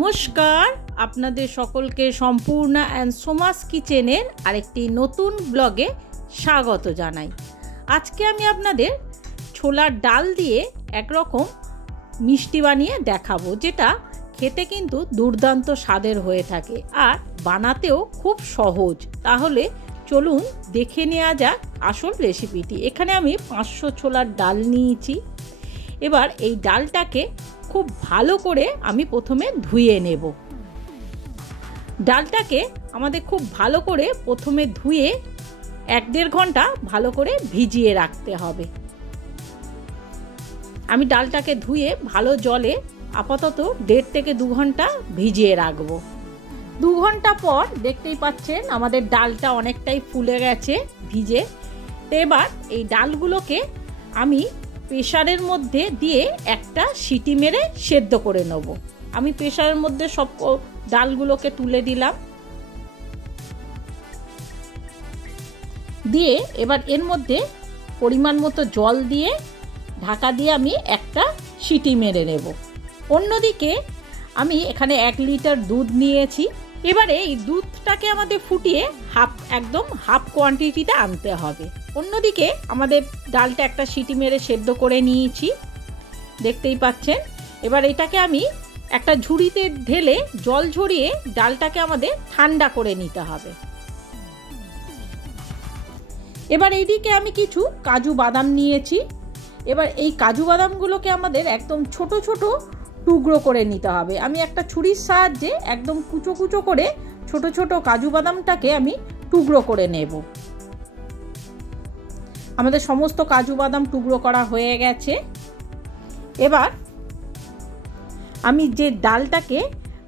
নমস্কার, আপনাদের সকলকে সম্পূর্ণা অ্যান্ড সোমাস কিচেনের আরেকটি নতুন ব্লগে স্বাগত জানাই। আজকে আমি আপনাদের ছোলার ডাল দিয়ে একরকম মিষ্টি বানিয়ে দেখাবো, যেটা খেতে কিন্তু দুর্দান্ত স্বাদের হয়ে থাকে আর বানাতেও খুব সহজ। তাহলে চলুন দেখে নেওয়া যাক আসল রেসিপিটি। এখানে আমি 500 ছোলার ডাল নিয়েছি। এবার এই ডালটাকে খুব ভালো করে আমি প্রথমে ধুয়ে নেব। ডালটাকে আমাদের খুব ভালো করে প্রথমে ধুয়ে 1-1.5 ঘন্টা ভালো করে ভিজিয়ে রাখতে হবে। আমি ডালটাকে ধুয়ে ভালো জলে আপাতত 1.5 থেকে 2 ঘন্টা ভিজিয়ে রাখবো। 2 ঘন্টা পর দেখতেই পাচ্ছেন আমাদের ডালটা অনেকটাই ফুলে গেছে ভিজে। তো এবার এই ডালগুলোকে আমি প্রেসারের মধ্যে দিয়ে একটা সিটি মেরে সেদ্ধ করে নেব। আমি প্রেসারের মধ্যে সব ডালগুলোকে তুলে দিলাম, দিয়ে এবার এর মধ্যে পরিমাণ মতো জল দিয়ে ঢাকা দিয়ে আমি একটা সিটি মেরে নেব। অন্যদিকে আমি এখানে 1 লিটার দুধ নিয়েছি। এবারে এই দুধটাকে আমাদের ফুটিয়ে একদম হাফ কোয়ান্টিটিতে আনতে হবে। অন্যদিকে আমাদের ডালটা একটা সিটি মেরে সেদ্ধ করে নিয়েছি, দেখতেই পাচ্ছেন। এবার এটাকে আমি একটা ঝুড়িতে ঢেলে জল ঝরিয়ে ডালটাকে আমাদের ঠান্ডা করে নিতে হবে। এবার এইদিকে আমি কিছু কাজু বাদাম নিয়েছি। এবার এই কাজু বাদামগুলোকে আমাদের একদম ছোট ছোট টুকরো করে নিতে হবে। আমি একটা ছুরির সাহায্যে একদম কুচো কুচো করে ছোট ছোট কাজু বাদামটাকে আমি টুকরো করে নেব। আমাদের সমস্ত কাজু বাদাম টুকরো করা হয়ে গেছে। এবার আমি যে ডালটাকে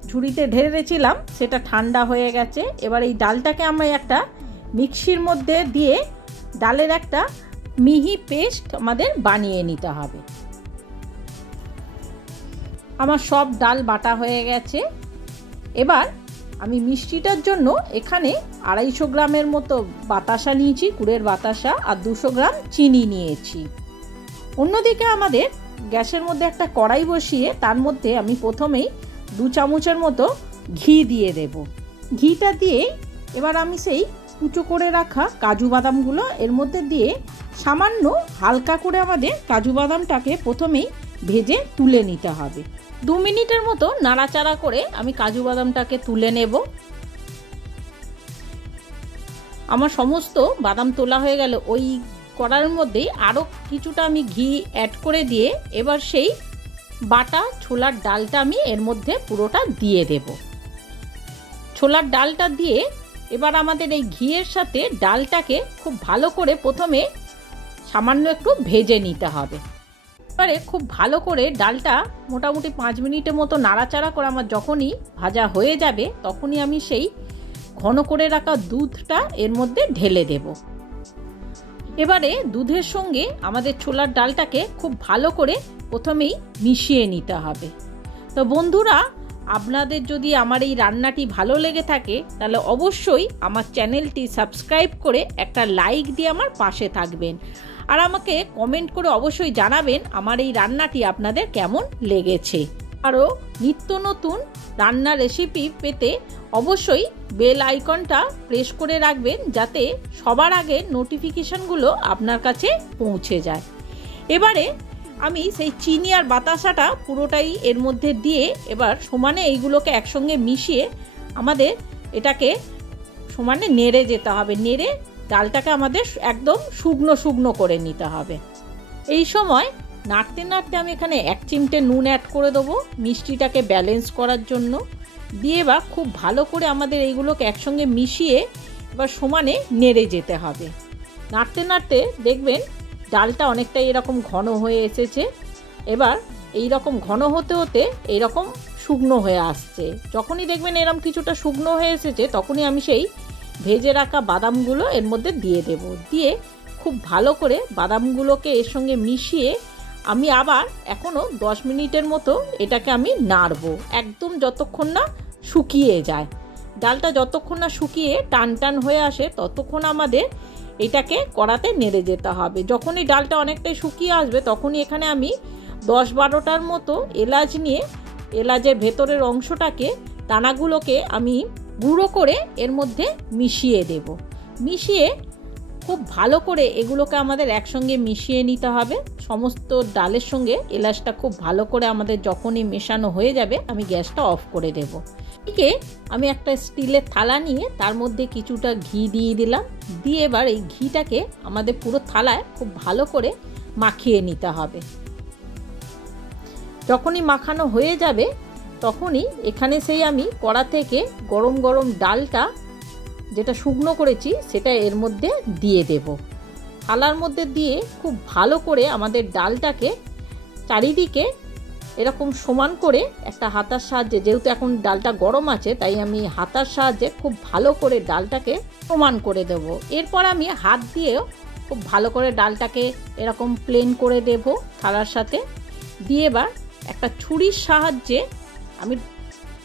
ঝুড়িতে ঢেলেছিলাম সেটা ঠান্ডা হয়ে গেছে। এবার এই ডালটাকে আমি একটা মিক্সির মধ্যে দিয়ে ডালের একটা মিহি পেস্ট আমাদের বানিয়ে নিতে হবে। আমার সব ডাল বাটা হয়ে গেছে। এবার আমি মিষ্টিটার জন্য এখানে 250 গ্রামের মতো বাতাসা নিয়েছি, গুড়ের বাতাসা, আর 200 গ্রাম চিনি নিয়েছি। অন্যদিকে আমাদের গ্যাসের মধ্যে একটা কড়াই বসিয়ে তার মধ্যে আমি প্রথমেই 2 চামচের মতো ঘি দিয়ে দেব। ঘিটা দিয়ে এবার আমি সেই কুচো করে রাখা কাজু বাদামগুলো এর মধ্যে দিয়ে সামান্য হালকা করে আমাদের কাজু বাদামটাকে প্রথমেই ভেজে তুলে নিতে হবে। 2 মিনিটের মতো নাড়াচাড়া করে আমি কাজু বাদামটাকে তুলে নেব। আমার সমস্ত বাদাম তোলা হয়ে গেল। ওই কড়াইয়ের মধ্যে আরও কিছুটা আমি ঘি অ্যাড করে দিয়ে এবার সেই বাটা ছোলার ডালটা আমি এর মধ্যে পুরোটা দিয়ে দেব। ছোলার ডালটা দিয়ে এবার আমাদের এই ঘিয়ের সাথে ডালটাকে খুব ভালো করে প্রথমে সামান্য একটু ভেজে নিতে হবে। এবারে খুব ভালো করে ডালটা মোটামুটি 5 মিনিটের মতো নাড়াচাড়া করে আমার যখনই ভাজা হয়ে যাবে তখনই আমি সেই ঘন করে রাখা দুধটা এর মধ্যে ঢেলে দেব। এবারে দুধের সঙ্গে আমাদের ছোলার ডালটাকে খুব ভালো করে প্রথমেই মিশিয়ে নিতে হবে। তো বন্ধুরা, আপনাদের যদি আমার এই রান্নাটি ভালো লেগে থাকে তাহলে অবশ্যই আমার চ্যানেলটি সাবস্ক্রাইব করে একটা লাইক দিয়ে আমার পাশে থাকবেন, আর আমাকে কমেন্ট করে অবশ্যই জানাবেন আমার এই রান্নাটি আপনাদের কেমন লেগেছে। আরও নিত্য নতুন রান্নার রেসিপি পেতে অবশ্যই বেল আইকনটা প্রেস করে রাখবেন, যাতে সবার আগে নোটিফিকেশনগুলো আপনার কাছে পৌঁছে যায়। এবারে আমি সেই চিনি আর বাতাসাটা পুরোটাই এর মধ্যে দিয়ে এবার সমানে এইগুলোকে একসঙ্গে মিশিয়ে আমাদের এটাকে সমানে নেড়ে যেতে হবে। নেড়ে ডালটাকে আমাদের একদম শুকনো শুকনো করে নিতে হবে। এই সময় নাড়তে নাড়তে আমি এখানে 1 চিমটে নুন অ্যাড করে দেবো মিষ্টিটাকে ব্যালেন্স করার জন্য। দিয়ে এবার খুব ভালো করে আমাদের এইগুলোকে একসঙ্গে মিশিয়ে এবার সমানে নেড়ে যেতে হবে। নাড়তে নাড়তে দেখবেন ডালটা অনেকটাই এরকম ঘন হয়ে এসেছে। এবার এই রকম ঘন হতে হতে এইরকম শুকনো হয়ে আসছে। যখনই দেখবেন এরকম কিছুটা শুকনো হয়ে এসেছে তখনই আমি সেই ভেজে রাখা বাদামগুলো এর মধ্যে দিয়ে দেব। দিয়ে খুব ভালো করে বাদামগুলোকে এর সঙ্গে মিশিয়ে আমি আবার এখনও 10 মিনিটের মতো এটাকে আমি নাড়ব, একদম যতক্ষণ না শুকিয়ে যায়। ডালটা যতক্ষণ না শুকিয়ে টান টান হয়ে আসে ততক্ষণ আমাদের এটাকে কড়াতে নেড়ে যেতে হবে। যখনই ডালটা অনেকটাই শুকিয়ে আসবে তখনই এখানে আমি 10-12টার মতো এলাচ নিয়ে এলাচের ভেতরের অংশটাকে, দানাগুলোকে আমি গুঁড়ো করে এর মধ্যে মিশিয়ে দেব। মিশিয়ে খুব ভালো করে এগুলোকে আমাদের একসঙ্গে মিশিয়ে নিতে হবে। সমস্ত ডালের সঙ্গে এলাচটা খুব ভালো করে আমাদের যখনই মেশানো হয়ে যাবে, আমি গ্যাসটা অফ করে দেব। এদিকে আমি একটা স্টিলের থালা নিয়ে তার মধ্যে কিছুটা ঘি দিয়ে দিলাম। দিয়ে এবার এই ঘিটাকে আমাদের পুরো থালায় খুব ভালো করে মাখিয়ে নিতে হবে। যখনই মাখানো হয়ে যাবে তখনই এখানে সেই আমি কড়া থেকে গরম গরম ডালটা যেটা শুকনো করেছি সেটা এর মধ্যে দিয়ে দেব। থালার মধ্যে দিয়ে খুব ভালো করে আমাদের ডালটাকে চারিদিকে এরকম সমান করে একটা হাতার সাহায্যে, যেহেতু এখন ডালটা গরম আছে তাই আমি হাতার সাহায্যে খুব ভালো করে ডালটাকে সমান করে দেব। এরপর আমি হাত দিয়েও খুব ভালো করে ডালটাকে এরকম প্লেন করে দেব থালার সাথে। দিয়ে এবার একটা ছুরির সাহায্যে আমি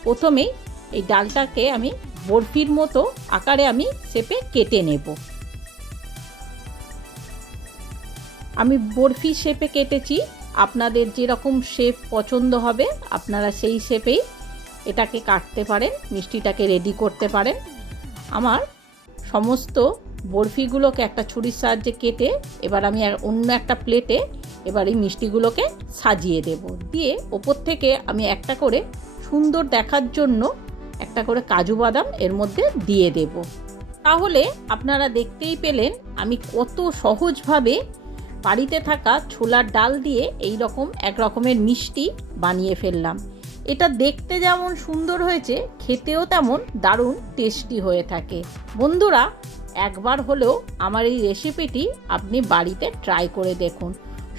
প্রথমেই এই ডালটাকে আমি বরফির মতো আকারে আমি শেপে কেটে নেব। আমি বরফি শেপে কেটেছি। আপনাদের যেরকম শেপ পছন্দ হবে আপনারা সেই শেপেই এটাকে কাটতে পারেন, মিষ্টিটাকে রেডি করতে পারেন। আমার সমস্ত বরফিগুলোকে একটা ছুরির সাহায্যে কেটে এবার আমি অন্য একটা প্লেটে এবার এই মিষ্টিগুলোকে সাজিয়ে দেব। দিয়ে ওপর থেকে আমি একটা করে সুন্দর দেখার জন্য একটা করে কাজু বাদাম এর মধ্যে দিয়ে দেব। তাহলে আপনারা দেখতেই পেলেন আমি কত সহজভাবে বাড়িতে থাকা ছোলার ডাল দিয়ে এই রকম এক রকমের মিষ্টি বানিয়ে ফেললাম। এটা দেখতে যেমন সুন্দর হয়েছে, খেতেও তেমন দারুণ টেস্টি হয়ে থাকে। বন্ধুরা, একবার হলেও আমার এই রেসিপিটি আপনি বাড়িতে ট্রাই করে দেখুন।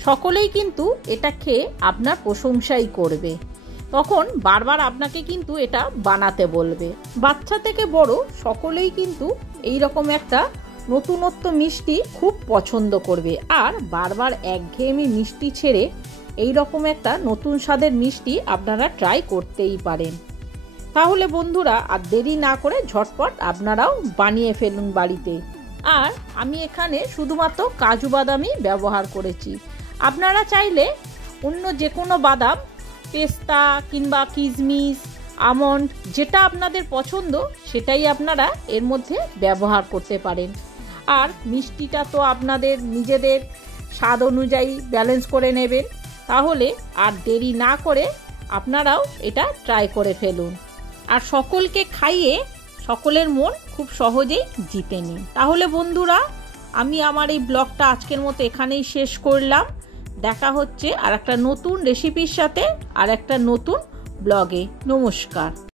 সকলেই কিন্তু এটা খেয়ে আপনার প্রশংসাই করবে, তখন বারবার আপনাকে কিন্তু এটা বানাতে বলবে। বাচ্চা থেকে বড় সকলেই কিন্তু এই রকম একটা নতুনত্ব মিষ্টি খুব পছন্দ করবে, আর বারবার একঘেয়েমি মিষ্টি ছেড়ে এই রকম একটা নতুন স্বাদের মিষ্টি আপনারা ট্রাই করতেই পারেন। তাহলে বন্ধুরা, আর দেরি না করে ঝটপট আপনারাও বানিয়ে ফেলুন বাড়িতে। আর আমি এখানে শুধুমাত্র কাজু বাদামই ব্যবহার করেছি। আপনারা চাইলে অন্য যে কোনো বাদাম, পেস্তা কিংবা কিশমিশ, আমন্ড, যেটা আপনাদের পছন্দ সেটাই আপনারা এর মধ্যে ব্যবহার করতে পারেন। আর মিষ্টিটা তো আপনাদের নিজেদের স্বাদ অনুযায়ী ব্যালেন্স করে নেবেন। তাহলে আর দেরি না করে আপনারাও এটা ট্রাই করে ফেলুন, আর সকলকে খাইয়ে সকলের মন খুব সহজেই জিতে নিন। তাহলে বন্ধুরা, আমি আমার এই ব্লগটা আজকের মতো এখানেই শেষ করলাম। দেখা হচ্ছে আর একটা নতুন রেসিপির সাথে আর একটা নতুন ব্লগে। নমস্কার।